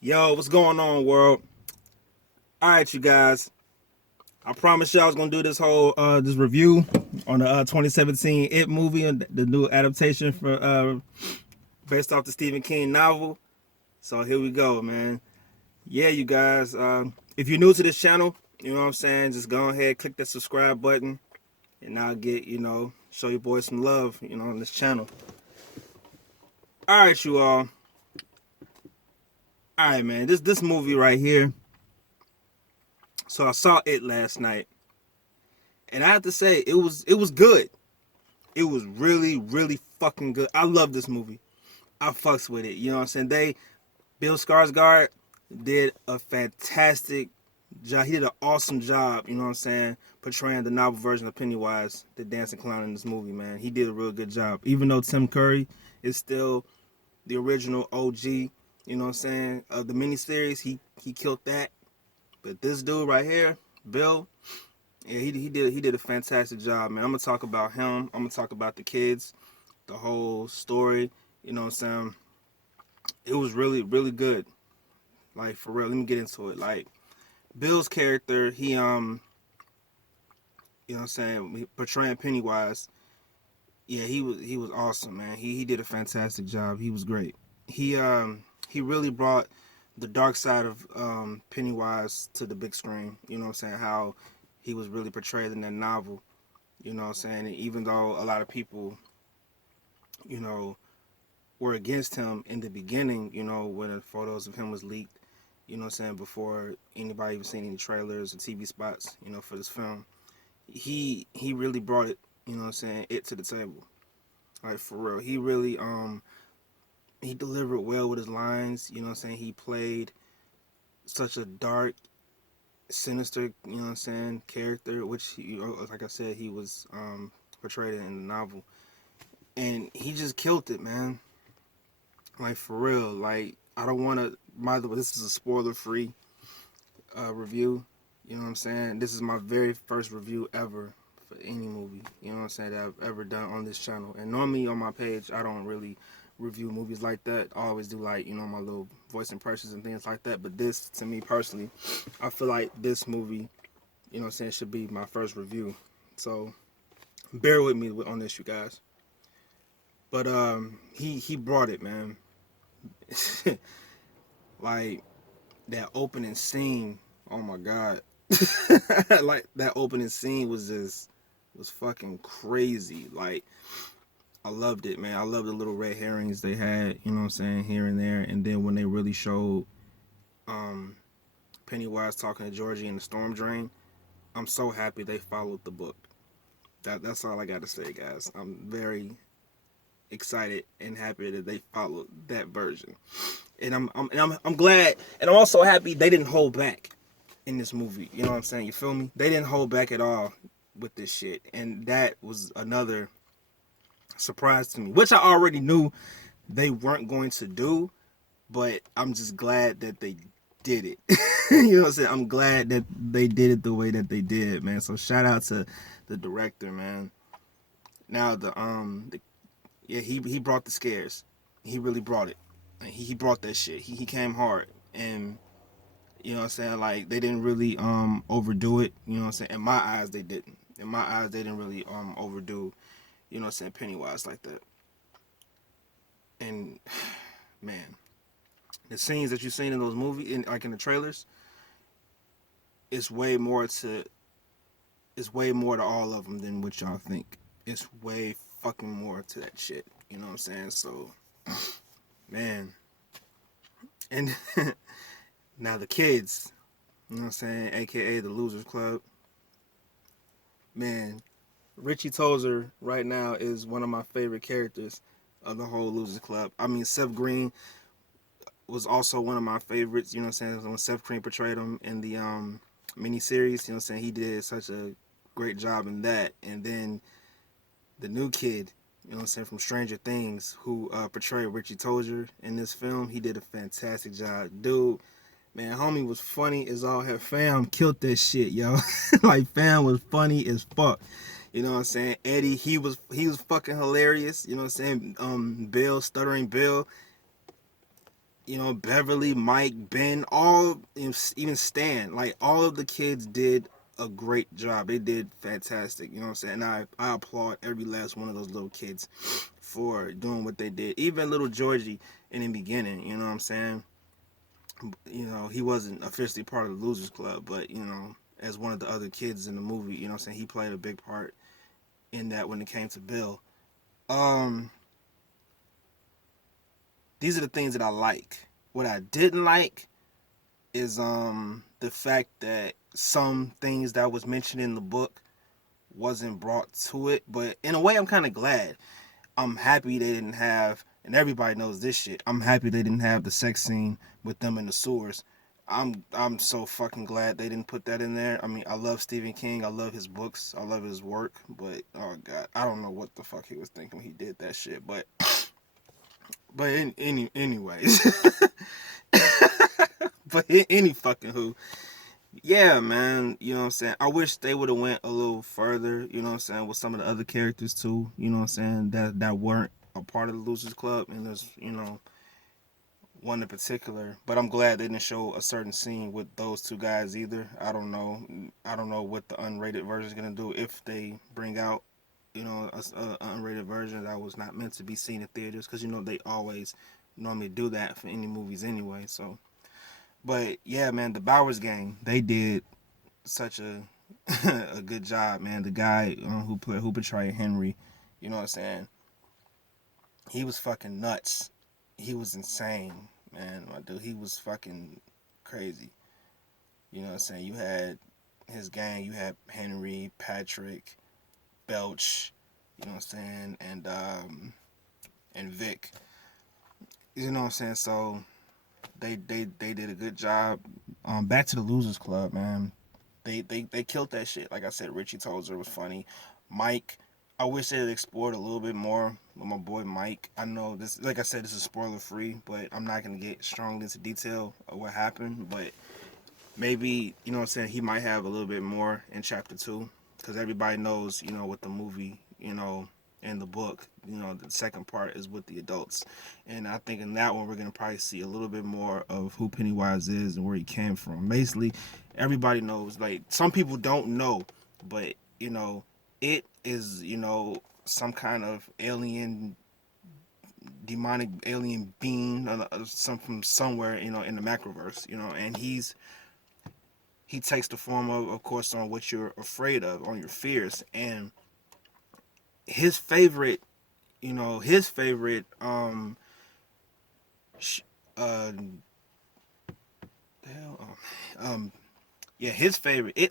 Yo, what's going on, world? All right, you guys. I promised you I was gonna do this whole this review on the 2017 It movie, and the new adaptation for based off the Stephen King novel. So here we go, man. Yeah, you guys. If you're new to this channel, you know what I'm saying, just go ahead, click that subscribe button, and I'll get show your boys some love, on this channel. All right, you all. All right, man. This movie right here. So I saw it last night, and I have to say it was good. It was really, really fucking good. I love this movie. I fucks with it. You know what I'm saying? Bill Skarsgård did a fantastic job. He did an awesome job, you know what I'm saying, portraying the novel version of Pennywise, the dancing clown in this movie, man. He did a real good job. Even though Tim Curry is still the original OG, you know what I'm saying, of the miniseries, he killed that. But this dude right here, Bill, yeah, he did a fantastic job, man. I'm gonna talk about him. I'm gonna talk about the kids, the whole story. You know what I'm saying? It was really, really good. Like, for real. Let me get into it. Like, Bill's character, you know what I'm saying, portraying Pennywise. Yeah, he was awesome, man. He did a fantastic job. He was great. He really brought the dark side of Pennywise to the big screen. You know what I'm saying? How he was really portrayed in that novel. You know what I'm saying? And even though a lot of people, you know, were against him in the beginning, when the photos of him was leaked, you know what I'm saying, before anybody even seen any trailers or TV spots, for this film. He really brought it, you know what I'm saying, it to the table. Like, for real. He really he delivered well with his lines, you know what I'm saying? He played such a dark, sinister, you know what I'm saying, character, which like I said, he was portrayed in the novel. And he just killed it, man. Like, for real. Like, I don't want to. By the way, this is a spoiler-free review. You know what I'm saying? This is my very first review ever for any movie. You know what I'm saying, that I've ever done on this channel. And normally on my page, I don't really review movies like that. I always do, like, my little voice impressions and things like that. But this, to me personally, I feel like this movie, you know what I'm saying, should be my first review. So bear with me on this, you guys. But he brought it, man. Like, that opening scene, oh my god. Like, that opening scene was fucking crazy. Like, I loved it, man. I love the little red herrings they had, you know what I'm saying, here and there. And then when they really showed Pennywise talking to Georgie in the storm drain, I'm so happy they followed the book. That's all I got to say, guys. I'm very excited and happy that they followed that version. And I'm glad, and I'm also happy they didn't hold back in this movie. You know what I'm saying? You feel me? They didn't hold back at all with this shit, and that was another surprise to me, which I already knew they weren't going to do, but I'm just glad that they did it. You know what I'm saying? I'm glad that they did it the way that they did, man. So shout out to the director, man. Now yeah, he brought the scares. He really brought it. He brought that shit. He came hard, and you know what I'm saying, like, they didn't really overdo it. You know what I'm saying? In my eyes, they didn't. In my eyes, they didn't really overdo, you know what I'm saying, Pennywise like that. And man, the scenes that you've seen in those movies, like in the trailers, it's way more to all of them than what y'all think. It's way fucking more to that shit. You know what I'm saying? So, man. And now the kids, you know what I'm saying, aka the Losers Club. Man, Richie Tozer right now is one of my favorite characters of the whole Losers Club. I mean, Seth Green was also one of my favorites, you know what I'm saying, when Seth Green portrayed him in the miniseries, you know what I'm saying, he did such a great job in that. And then the new kid, you know what I'm saying, from Stranger Things, who portrayed Richie Tozier in this film, he did a fantastic job. Dude, man, homie was funny as all hell. Fam killed that shit, yo. Like, Fam was funny as fuck. You know what I'm saying? Eddie, he was fucking hilarious. You know what I'm saying? Bill, Stuttering Bill. Beverly, Mike, Ben, all, even Stan, like all of the kids did a great job. They did fantastic. You know what I'm saying? And I applaud every last one of those little kids for doing what they did. Even little Georgie in the beginning, you know what I'm saying? He wasn't officially part of the Losers Club, but as one of the other kids in the movie, you know what I'm saying, he played a big part in that when it came to Bill. Um, these are the things that I like. What I didn't like is the fact that some things that was mentioned in the book wasn't brought to it. But in a way, I'm kind of glad. I'm happy they didn't have, and everybody knows this shit. I'm happy they didn't have the sex scene with them in the sewers. I'm so fucking glad they didn't put that in there. I mean, I love Stephen King. I love his books. I love his work. But oh god, I don't know what the fuck he was thinking when he did that shit. But anyways, but any fucking who. Yeah, man, you know what I'm saying? I wish they would have went a little further, you know what I'm saying, with some of the other characters too, you know what I'm saying, that weren't a part of the Losers Club, and there's, one in particular. But I'm glad they didn't show a certain scene with those two guys either. I don't know. I don't know what the unrated version is gonna do if they bring out, a unrated version that was not meant to be seen in theaters, because they always normally do that for any movies anyway. So, but yeah, man, the Bowers gang, they did such a a good job, man. The guy who portrayed Henry, you know what I'm saying? He was fucking nuts. He was insane, man. My dude, he was fucking crazy. You know what I'm saying? You had his gang. You had Henry, Patrick, Belch. You know what I'm saying? And Vic. You know what I'm saying? So they did a good job. Back to the Losers Club, man. They killed that shit. Like I said, Richie Tozer was funny. Mike, I wish they had explored a little bit more with my boy Mike. I know this, like I said, this is spoiler free, but I'm not gonna get strongly into detail of what happened. But maybe, you know what I'm saying, he might have a little bit more in chapter 2, because everybody knows, what the movie, in the book, the second part is with the adults. And I think in that one, we're going to probably see a little bit more of who Pennywise is and where he came from. Basically, everybody knows, like, some people don't know, but, it is, some kind of alien, demonic alien being, some from somewhere, in the macroverse, and he takes the form of course, on what you're afraid of, on your fears. And his favorite, his favorite, sh- uh, yeah, its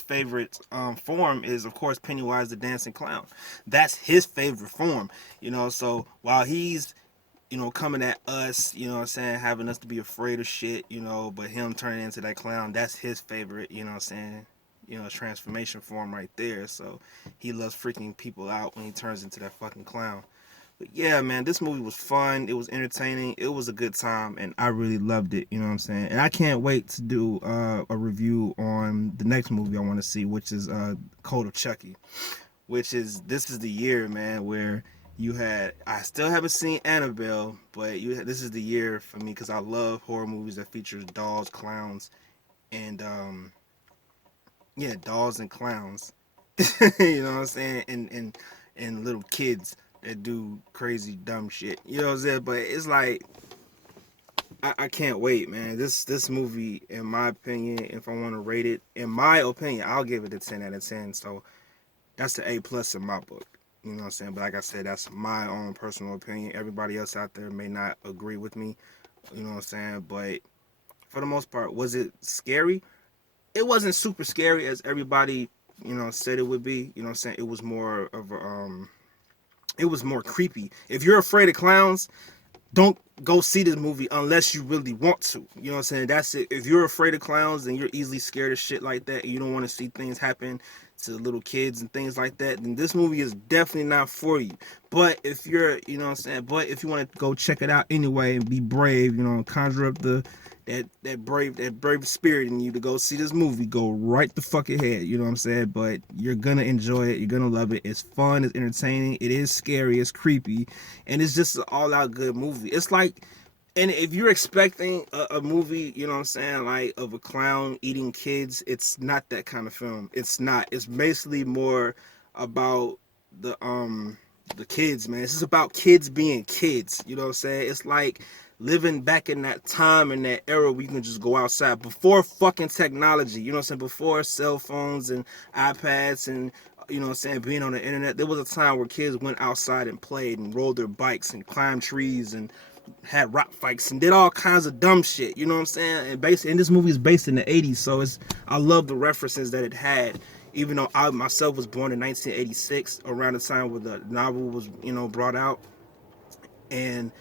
favorite form is, of course, Pennywise the Dancing Clown. That's his favorite form, So while he's, coming at us, what I'm saying, having us to be afraid of shit, but him turning into that clown, that's his favorite, what I'm saying, transformation form right there. So he loves freaking people out when he turns into that fucking clown. But yeah, man, this movie was fun. It was entertaining. It was a good time, and I really loved it. You know what I'm saying? And I can't wait to do a review on the next movie I want to see, which is Code of Chucky. This is the year, man, where you had. I still haven't seen Annabelle, but this is the year for me, because I love horror movies that features dolls, clowns, and yeah, dolls and clowns. You know what I'm saying? And little kids that do crazy dumb shit. You know what I'm saying? But it's like, I can't wait, man. This movie, in my opinion, if I want to rate it, in my opinion, I'll give it a 10 out of 10. So that's the A plus in my book. You know what I'm saying? But like I said, that's my own personal opinion. Everybody else out there may not agree with me. You know what I'm saying? But for the most part, was it scary? It wasn't super scary as everybody, said it would be. You know what I'm saying? It was more of it was more creepy. If you're afraid of clowns, don't go see this movie unless you really want to. You know what I'm saying? That's it. If you're afraid of clowns and you're easily scared of shit like that, and you don't want to see things happen to little kids and things like that, then this movie is definitely not for you. But if you're, you know what I'm saying, but if you want to go check it out anyway and be brave, conjure up that brave spirit in you to go see this movie, go right the fuck ahead. You know what I'm saying? But you're gonna enjoy it. You're gonna love it. It's fun. It's entertaining. It is scary. It's creepy, and it's just an all-out good movie. And if you're expecting a movie, you know what I'm saying, like of a clown eating kids, it's not that kind of film. It's not. It's basically more about the um the kids, man. This is about kids being kids. You know what I'm saying? It's like living back in that time, in that era where you can just go outside before fucking technology. You know what I'm saying? Before cell phones and iPads and, you know what I'm saying, being on the internet. There was a time where kids went outside and played and rode their bikes and climbed trees and had rock fights and did all kinds of dumb shit. You know what I'm saying? And this movie is based in the 80s, so I love the references that it had. Even though I myself was born in 1986, around the time where the novel was, brought out, and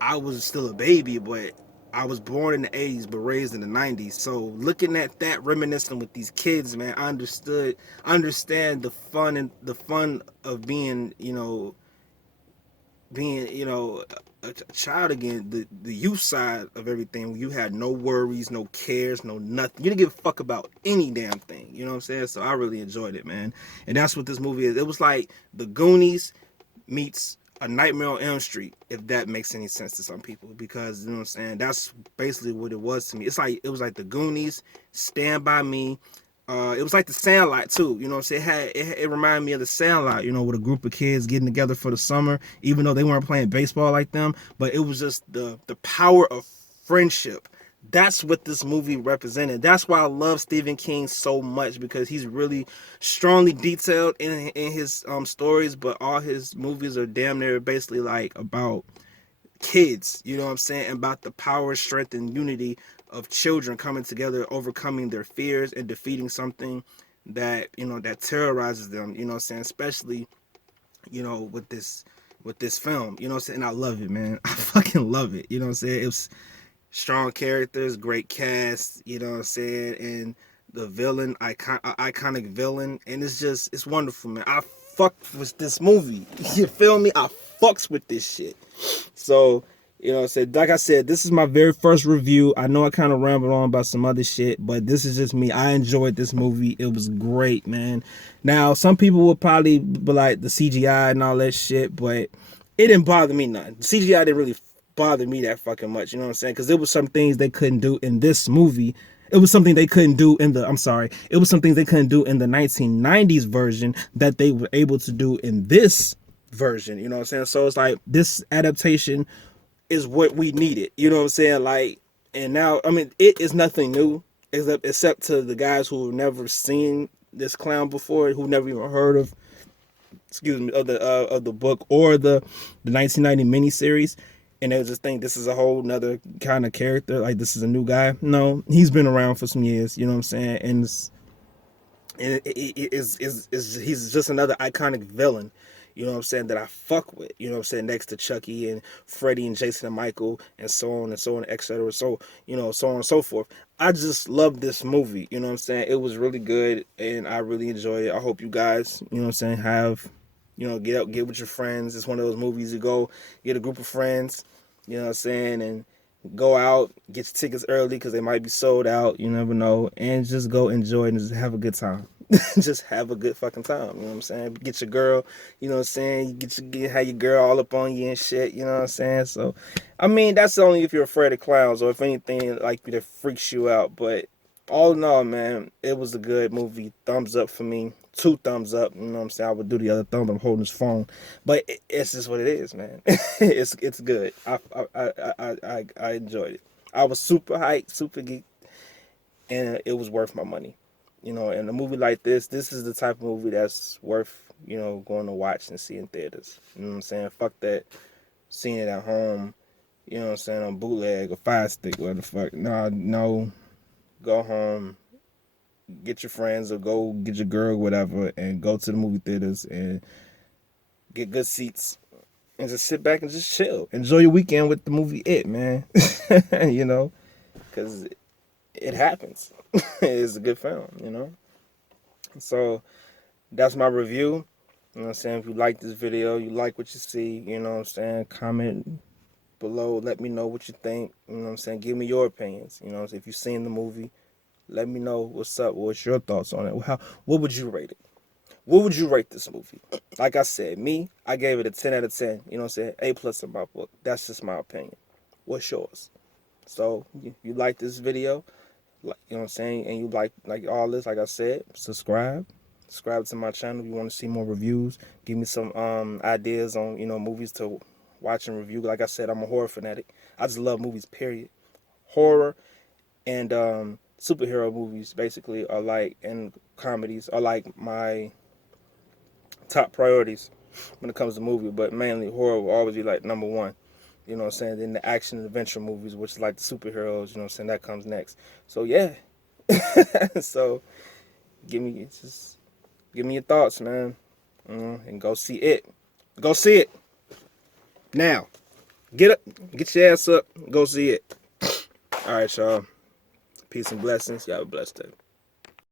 I was still a baby, but I was born in the 80s but raised in the 90s. So looking at that, reminiscing with these kids, man, I understand the fun of being, a child again, the youth side of everything. You had no worries, no cares, no nothing. You didn't give a fuck about any damn thing. You know what I'm saying? So I really enjoyed it, man. And that's what this movie is. It was like the Goonies meets A Nightmare on Elm Street, if that makes any sense to some people, because you know what I'm saying, that's basically what it was to me. It was like the Goonies, Stand By Me. It was like the Sandlot too, you know what I'm saying? It reminded me of the Sandlot, with a group of kids getting together for the summer, even though they weren't playing baseball like them, but it was just the power of friendship. That's what this movie represented. That's why I love Stephen King so much, because he's really strongly detailed in his stories, but all his movies are damn near basically like about kids, you know what I'm saying, about the power, strength, and unity of children coming together, overcoming their fears, and defeating something that, that terrorizes them, you know what I'm saying, especially, with this film, you know what I'm saying. And I love it, man. I fucking love it, you know what I'm saying. It was strong characters, great cast, you know what I'm saying, and the villain, iconic villain, and it's wonderful, man. I fuck with this movie. You feel me? I fucks with this shit. So, you know, like I said, this is my very first review. I know I kind of rambled on about some other shit, but this is just me. I enjoyed this movie. It was great, man. Now, some people will probably be like the CGI and all that shit, but it didn't bother me none. The CGI didn't really bother me that fucking much, you know what I'm saying? Because there was some things they couldn't do in this movie. It was something they couldn't do in the, I'm sorry, it was some things they couldn't do in the 1990s version that they were able to do in this version, you know what I'm saying? So it's like this adaptation is what we needed, you know what I'm saying? Like, and now, I mean, it is nothing new, except to the guys who have never seen this clown before, who never even heard of, excuse me, of the book or the 1990 miniseries, and they just think this is a whole nother kind of character, like this is a new guy. No, he's been around for some years, you know what I'm saying, and he's just another iconic villain, you know what I'm saying, that I fuck with, you know what I'm saying, next to Chucky and Freddy and Jason and Michael and so on, etc. So, so on and so forth. I just love this movie, you know what I'm saying. It was really good and I really enjoyed it. I hope you guys, you know what I'm saying, have, get out, get with your friends. It's one of those movies you go get a group of friends, you know what I'm saying, and go out, get your tickets early because they might be sold out. You never know. And just go enjoy and just have a good time. Just have a good fucking time. You know what I'm saying? Get your girl, you know what I'm saying? Have your girl all up on you and shit. You know what I'm saying? So, I mean, that's only if you're afraid of clowns or if anything like that freaks you out. But all in all, man, it was a good movie. Thumbs up for me. 2 thumbs up. You know what I'm saying? I would do the other thumb. I'm holding his phone, but it's just what it is, man. It's good. I enjoyed it. I was super hyped, super geeked, and it was worth my money. And a movie like this is the type of movie that's worth going to watch and see in theaters. You know what I'm saying? Fuck that, seeing it at home. You know what I'm saying, on bootleg or fire stick, what the fuck. No, go home, get your friends or go get your girl, whatever, and go to the movie theaters and get good seats and just sit back and just chill. Enjoy your weekend with the movie It, man. Because it happens. It's a good film. So that's my review. You know what I'm saying? If you like this video, you like what you see, you know what I'm saying, comment below. Let me know what you think. You know what I'm saying? Give me your opinions. You know, if you've seen the movie, let me know what's up. What's your thoughts on it? What would you rate it? What would you rate this movie? Like I said, I gave it a 10 out of 10. You know what I'm saying? A+ in my book. That's just my opinion. What's yours? So you like this video, like, you know what I'm saying, and you like all this, like I said, subscribe to my channel if you want to see more reviews. Give me some ideas on, you know, movies to watch and review. Like I said, I'm a horror fanatic. I just love movies, period. Horror and superhero movies basically are like, and comedies are like my top priorities when it comes to movie, but mainly horror will always be like number one. You know what I'm saying? Then the action and adventure movies, which is like the superheroes, you know what I'm saying, that comes next. So yeah. So give me your thoughts, man. And go see it. Go see it. Now. Get up, get your ass up, go see it. Alright, y'all. Peace and blessings. Y'all have a blessed day.